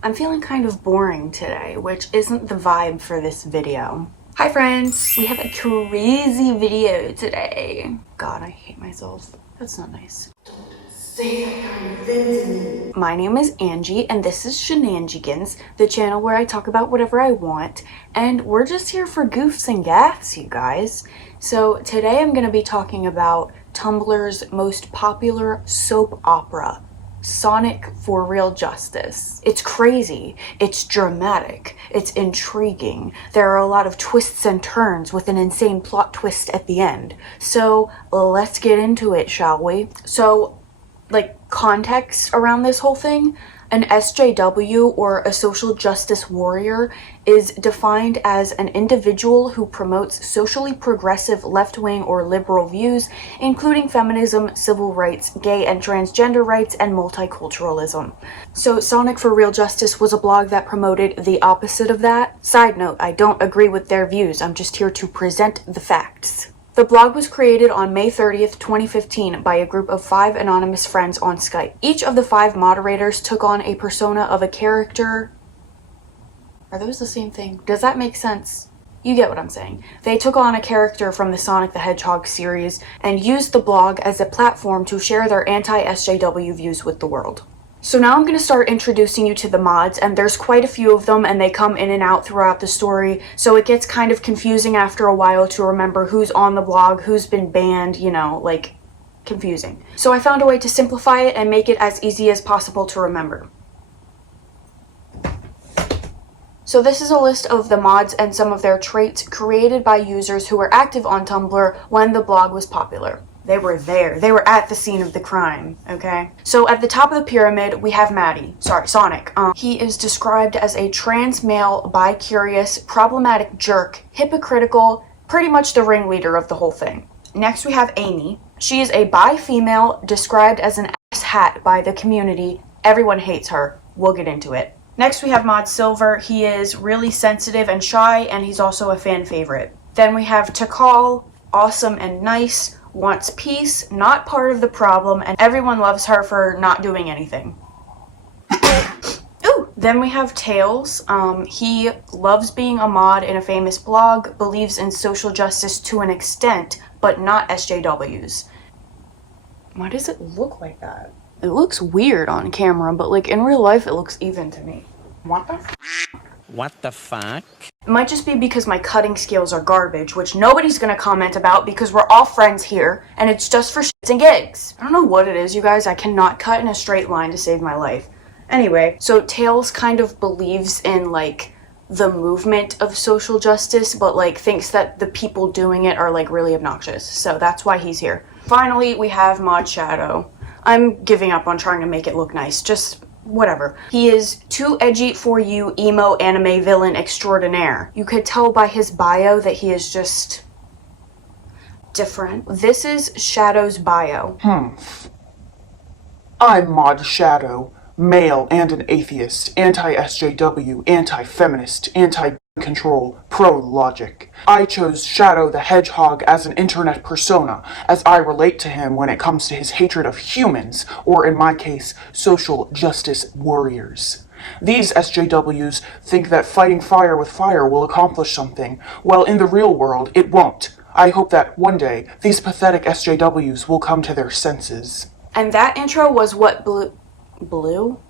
I'm feeling kind of boring today, which isn't the vibe for this video. Hi friends! We have a crazy video today. God, I hate myself. That's not nice. Say that kind of thing to me. My name is Angie, and this is Shenanigans, the channel where I talk about whatever I want, and we're just here for goofs and gaffs, you guys. So today I'm going to be talking about Tumblr's most popular soap opera, Sonic for Real Justice. It's crazy, it's dramatic, it's intriguing. There are a lot of twists and turns with an insane plot twist at the end. So let's get into it, shall we? So, context around this whole thing, an SJW, or a social justice warrior, is defined as an individual who promotes socially progressive left-wing or liberal views, including feminism, civil rights, gay and transgender rights, and multiculturalism. So Sonic for Real Justice was a blog that promoted the opposite of that. Side note, I don't agree with their views, I'm just here to present the facts. The blog was created on May 30th, 2015 by a group of 5 anonymous friends on Skype. Each of the 5 moderators took on a persona of a character. Are those the same thing? Does that make sense? You get what I'm saying. They took on a character from the Sonic the Hedgehog series and used the blog as a platform to share their anti-SJW views with the world. So now I'm going to start introducing you to the mods, and there's quite a few of them, and they come in and out throughout the story, so it gets kind of confusing after a while to remember who's on the blog, who's been banned, confusing. So I found a way to simplify it and make it as easy as possible to remember. So this is a list of the mods and some of their traits created by users who were active on Tumblr when the blog was popular. They were there. They were at the scene of the crime, okay? So at the top of the pyramid, we have Sonic. He is described as a trans male, bi-curious, problematic jerk, hypocritical, pretty much the ringleader of the whole thing. Next we have Amy. She is a bi-female, described as an asshat by the community. Everyone hates her. We'll get into it. Next we have Mod Silver. He is really sensitive and shy, and he's also a fan favorite. Then we have Takal, awesome and nice, wants peace, not part of the problem, and everyone loves her for not doing anything. Ooh! Then we have Tails. He loves being a mod in a famous blog, believes in social justice to an extent, but not SJWs. Why does it look like that? It looks weird on camera, but in real life it looks even to me. What the fuck? It might just be because my cutting skills are garbage, which nobody's gonna comment about because we're all friends here, and it's just for shits and gigs. I don't know what it is, you guys. I cannot cut in a straight line to save my life. Anyway, so Tails kind of believes in, the movement of social justice, but, thinks that the people doing it are, really obnoxious. So that's why he's here. Finally, we have Mod Shadow. I'm giving up on trying to make it look nice. Just whatever. He is too edgy for you, emo anime villain extraordinaire. You could tell by his bio that he is just different. This is Shadow's bio. I'm Mod Shadow, male and an atheist, anti-SJW, anti-feminist, anti-control, pro-logic. I chose Shadow the Hedgehog as an internet persona, as I relate to him when it comes to his hatred of humans, or in my case, social justice warriors. These SJWs think that fighting fire with fire will accomplish something. Well, in the real world, it won't. I hope that one day, these pathetic SJWs will come to their senses. And that intro was what Blue?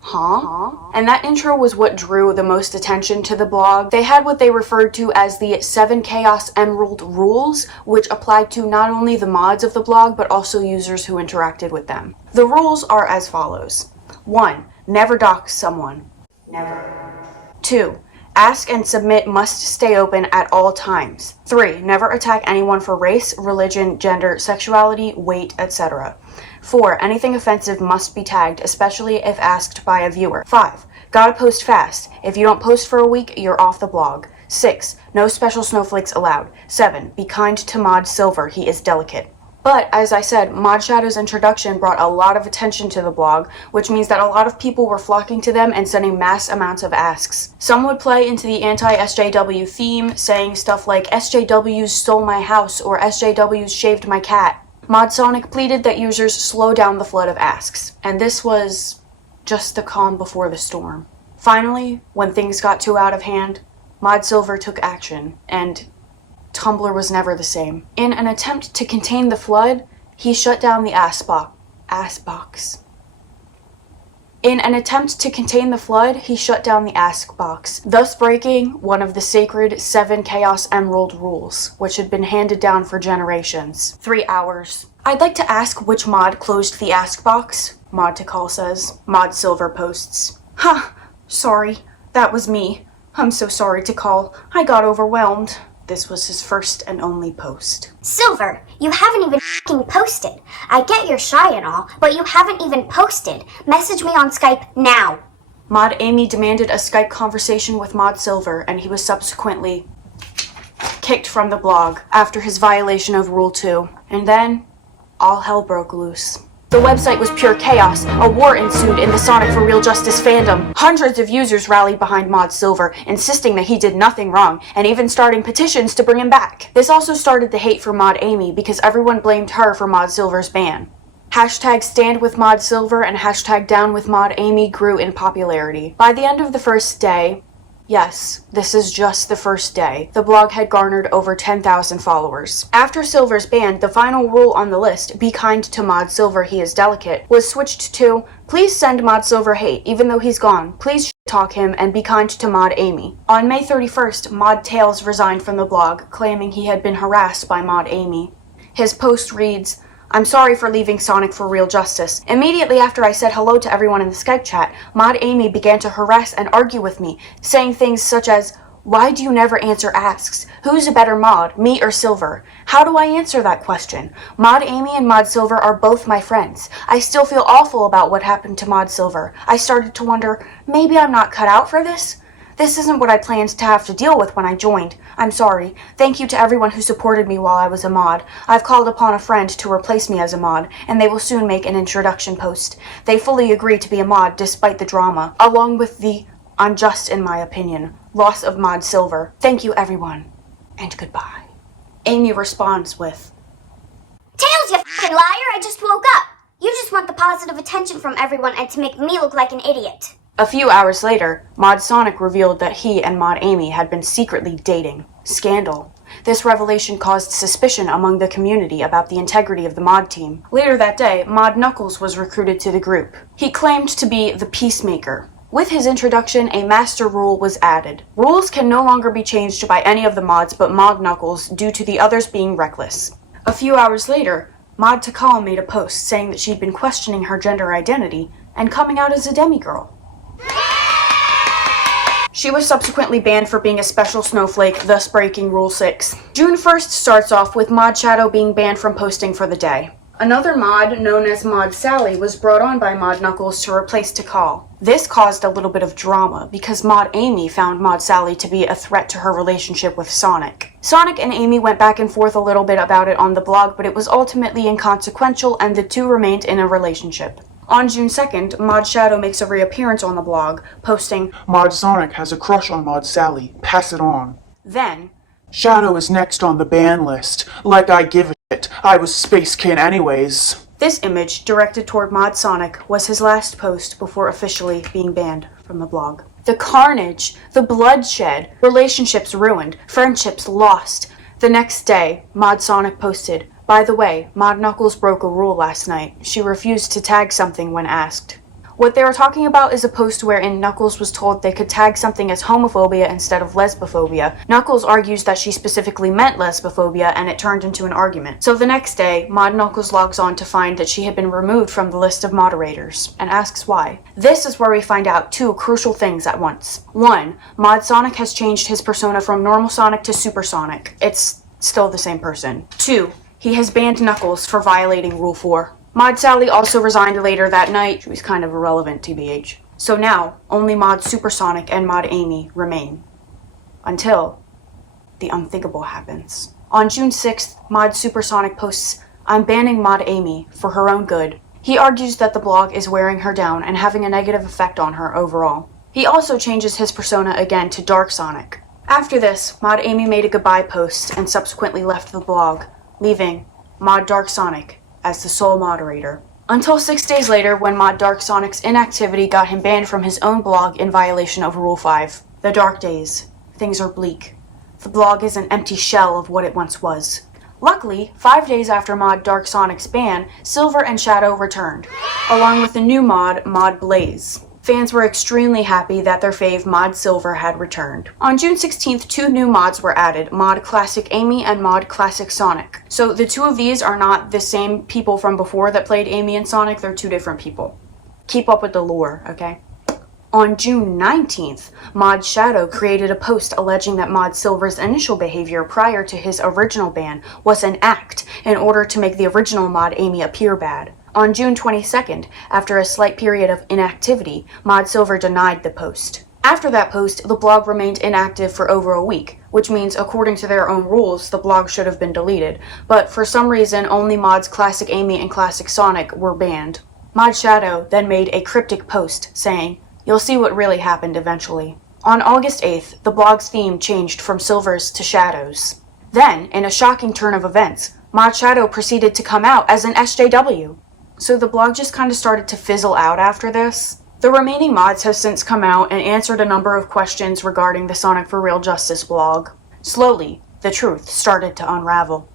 Huh? And that intro was what drew the most attention to the blog. They had what they referred to as the 7 Chaos Emerald rules, which applied to not only the mods of the blog, but also users who interacted with them. The rules are as follows. 1. Never dox someone. Never. 2. Ask and submit must stay open at all times. 3. Never attack anyone for race, religion, gender, sexuality, weight, etc. 4. Anything offensive must be tagged, especially if asked by a viewer. 5. Gotta post fast. If you don't post for a week, you're off the blog. 6. No special snowflakes allowed. 7. Be kind to Mod Silver. He is delicate. But, as I said, Mod Shadow's introduction brought a lot of attention to the blog, which means that a lot of people were flocking to them and sending mass amounts of asks. Some would play into the anti-SJW theme, saying stuff like, SJWs stole my house, or SJWs shaved my cat. Mod Sonic pleaded that users slow down the flood of asks, and this was just the calm before the storm. Finally, when things got too out of hand, Mod Silver took action, and Tumblr was never the same. In an attempt to contain the flood, he shut down the ass box. In an attempt to contain the flood, he shut down the Ask box, thus breaking one of the sacred 7 Chaos Emerald rules, which had been handed down for generations. 3 hours. I'd like to ask which mod closed the Ask box, Mod to Call says. Mod Silver posts. Ha! Sorry. That was me. I'm so sorry to call. I got overwhelmed. This was his first and only post. Silver, you haven't even f***ing posted. I get you're shy and all, but you haven't even posted. Message me on Skype now. Mod Amy demanded a Skype conversation with Mod Silver, and he was subsequently kicked from the blog after his violation of Rule 2. And then, all hell broke loose. The website was pure chaos. A war ensued in the Sonic for Real Justice fandom. Hundreds of users rallied behind Mod Silver, insisting that he did nothing wrong, and even starting petitions to bring him back. This also started the hate for Mod Amy, because everyone blamed her for Mod Silver's ban. Hashtag Stand with Mod Silver and hashtag Down with Mod Amy grew in popularity. By the end of the first day, yes, this is just the first day, the blog had garnered over 10,000 followers. After Silver's ban, the final rule on the list, Be Kind to Mod Silver, He is Delicate, was switched to, Please send Mod Silver hate, even though he's gone. Please talk him and be kind to Mod Amy. On May 31st, Mod Tails resigned from the blog, claiming he had been harassed by Mod Amy. His post reads, I'm sorry for leaving Sonic for Real Justice. Immediately after I said hello to everyone in the Skype chat, Mod Amy began to harass and argue with me, saying things such as, why do you never answer asks? Who's a better mod, me or Silver? How do I answer that question? Mod Amy and Mod Silver are both my friends. I still feel awful about what happened to Mod Silver. I started to wonder, maybe I'm not cut out for this? This isn't what I planned to have to deal with when I joined. I'm sorry. Thank you to everyone who supported me while I was a mod. I've called upon a friend to replace me as a mod, and they will soon make an introduction post. They fully agree to be a mod despite the drama, along with the, unjust in my opinion, loss of Mod Silver. Thank you everyone, and goodbye. Amy responds with, Tails, you f***ing liar, I just woke up. You just want the positive attention from everyone and to make me look like an idiot. A few hours later, Mod Sonic revealed that he and Mod Amy had been secretly dating. Scandal. This revelation caused suspicion among the community about the integrity of the mod team. Later that day, Mod Knuckles was recruited to the group. He claimed to be the Peacemaker. With his introduction, a master rule was added. Rules can no longer be changed by any of the mods but Mod Knuckles due to the others being reckless. A few hours later, Mod Takal made a post saying that she'd been questioning her gender identity and coming out as a demigirl. She was subsequently banned for being a special snowflake, thus breaking Rule 6. June 1st starts off with Mod Shadow being banned from posting for the day. Another mod, known as Mod Sally, was brought on by Mod Knuckles to replace Takal. This caused a little bit of drama, because Mod Amy found Mod Sally to be a threat to her relationship with Sonic. Sonic and Amy went back and forth a little bit about it on the blog, but it was ultimately inconsequential and the two remained in a relationship. On June 2nd, Mod Shadow makes a reappearance on the blog, posting, Mod Sonic has a crush on Mod Sally. Pass it on. Then, Shadow is next on the ban list. Like I give a shit. I was Space Kin anyways. This image, directed toward Mod Sonic, was his last post before officially being banned from the blog. The carnage, the bloodshed, relationships ruined, friendships lost. The next day, Mod Sonic posted, by the way, Mod Knuckles broke a rule last night. She refused to tag something when asked. What they were talking about is a post wherein Knuckles was told they could tag something as homophobia instead of lesbophobia. Knuckles argues that she specifically meant lesbophobia and it turned into an argument. So the next day, Mod Knuckles logs on to find that she had been removed from the list of moderators and asks why. This is where we find out two crucial things at once. 1. Mod Sonic has changed his persona from normal Sonic to Super Sonic. It's still the same person. 2. He has banned Knuckles for violating Rule 4. Mod Sally also resigned later that night. She was kind of irrelevant, TBH. So now, only Mod Supersonic and Mod Amy remain. Until the unthinkable happens. On June 6th, Mod Supersonic posts, I'm banning Mod Amy for her own good. He argues that the blog is wearing her down and having a negative effect on her overall. He also changes his persona again to Dark Sonic. After this, Mod Amy made a goodbye post and subsequently left the blog, leaving Mod Dark Sonic as the sole moderator. Until 6 days later when mod Dark Sonic's inactivity got him banned from his own blog in violation of Rule 5. The dark days. Things are bleak. The blog is an empty shell of what it once was. Luckily, 5 days after mod Dark Sonic's ban, Silver and Shadow returned, along with the new mod, Mod Blaze. Fans were extremely happy that their fave Mod Silver had returned. On June 16th, 2 new mods were added, Mod Classic Amy and Mod Classic Sonic. So the 2 of these are not the same people from before that played Amy and Sonic, they're 2 different people. Keep up with the lore, okay? On June 19th, Mod Shadow created a post alleging that Mod Silver's initial behavior prior to his original ban was an act in order to make the original Mod Amy appear bad. On June 22nd, after a slight period of inactivity, Mod Silver denied the post. After that post, the blog remained inactive for over a week, which means according to their own rules, the blog should have been deleted, but for some reason only mods Classic Amy and Classic Sonic were banned. Mod Shadow then made a cryptic post saying, "You'll see what really happened eventually." On August 8th, the blog's theme changed from Silver's to Shadow's. Then, in a shocking turn of events, Mod Shadow proceeded to come out as an SJW. So the blog just kind of started to fizzle out after this. The remaining mods have since come out and answered a number of questions regarding the Sonic for Real Justice blog. Slowly, the truth started to unravel.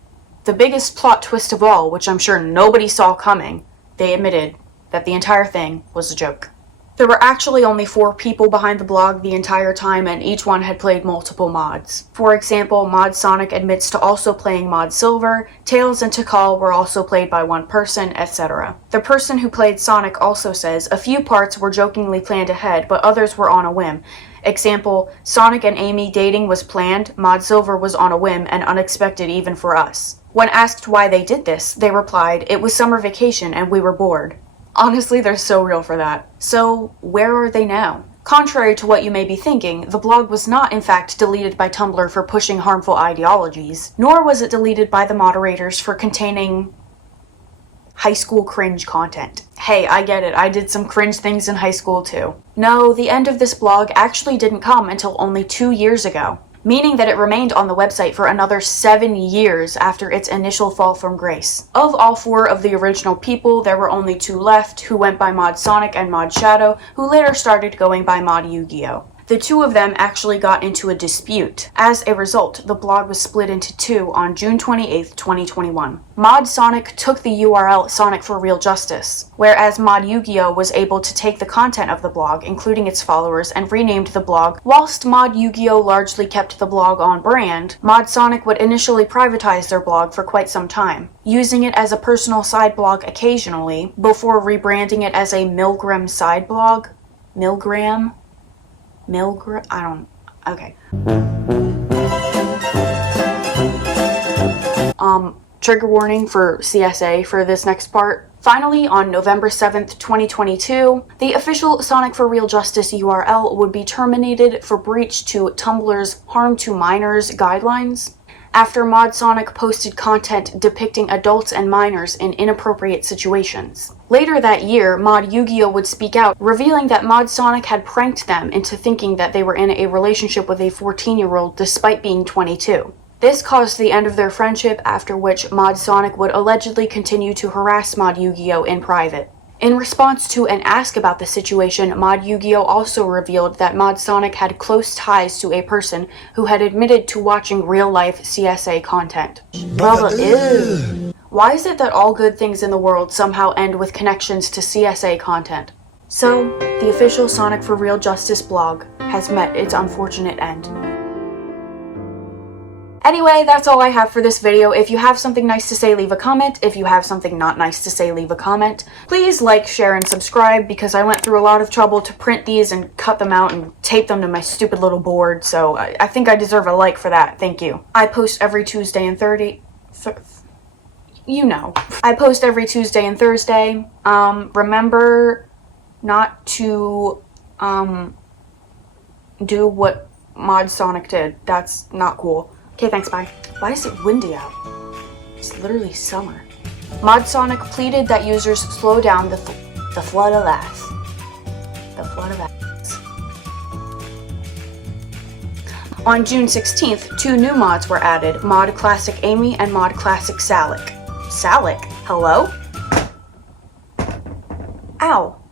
The biggest plot twist of all, which I'm sure nobody saw coming, they admitted that the entire thing was a joke. There were actually only 4 people behind the blog the entire time, and each one had played multiple mods. For example, Mod Sonic admits to also playing Mod Silver, Tails and Tikal were also played by one person, etc. The person who played Sonic also says a few parts were jokingly planned ahead, but others were on a whim. Example, Sonic and Amy dating was planned, Mod Silver was on a whim and unexpected even for us. When asked why they did this, they replied, "It was summer vacation and we were bored." Honestly, they're so real for that. So, where are they now? Contrary to what you may be thinking, the blog was not in fact deleted by Tumblr for pushing harmful ideologies, nor was it deleted by the moderators for containing high school cringe content. Hey, I get it, I did some cringe things in high school too. No, the end of this blog actually didn't come until only 2 years ago, meaning that it remained on the website for another 7 years after its initial fall from grace. Of all 4 of the original people, there were only 2 left, who went by Mod Sonic and Mod Shadow, who later started going by Mod Yu-Gi-Oh! The 2 of them actually got into a dispute. As a result, the blog was split into 2 on June 28, 2021. Mod Sonic took the URL Sonic for Real Justice, whereas Mod Yu-Gi-Oh! Was able to take the content of the blog, including its followers, and renamed the blog. Whilst Mod Yu-Gi-Oh! Largely kept the blog on brand, Mod Sonic would initially privatize their blog for quite some time, using it as a personal side blog occasionally, before rebranding it as a Milgram side blog. Okay. Trigger warning for CSA for this next part. Finally, on November 7th, 2022, the official Sonic for Real Justice URL would be terminated for breach to Tumblr's Harm to Minors guidelines, after Mod Sonic posted content depicting adults and minors in inappropriate situations. Later that year, Mod Yu-Gi-Oh! Would speak out, revealing that Mod Sonic had pranked them into thinking that they were in a relationship with a 14-year-old despite being 22. This caused the end of their friendship, after which Mod Sonic would allegedly continue to harass Mod Yu-Gi-Oh! In private. In response to an ask about the situation, Mod Yu-Gi-Oh! Also revealed that Mod Sonic had close ties to a person who had admitted to watching real-life CSA content. Ew. Why is it that all good things in the world somehow end with connections to CSA content? So, the official Sonic for Real Justice blog has met its unfortunate end. Anyway, that's all I have for this video. If you have something nice to say, leave a comment. If you have something not nice to say, leave a comment. Please like, share, and subscribe, because I went through a lot of trouble to print these and cut them out and tape them to my stupid little board, so I think I deserve a like for that. Thank you. I post every Tuesday and Thursday. I post every Tuesday and Thursday. Remember not to do what Mod Sonic did. That's not cool. Okay, thanks, bye. Why is it windy out? It's literally summer. Mod Sonic pleaded that users slow down the flood of ass. The flood of ass. On June 16th, 2 new mods were added, Mod Classic Amy and Mod Classic Salic. Salic? Hello? Ow.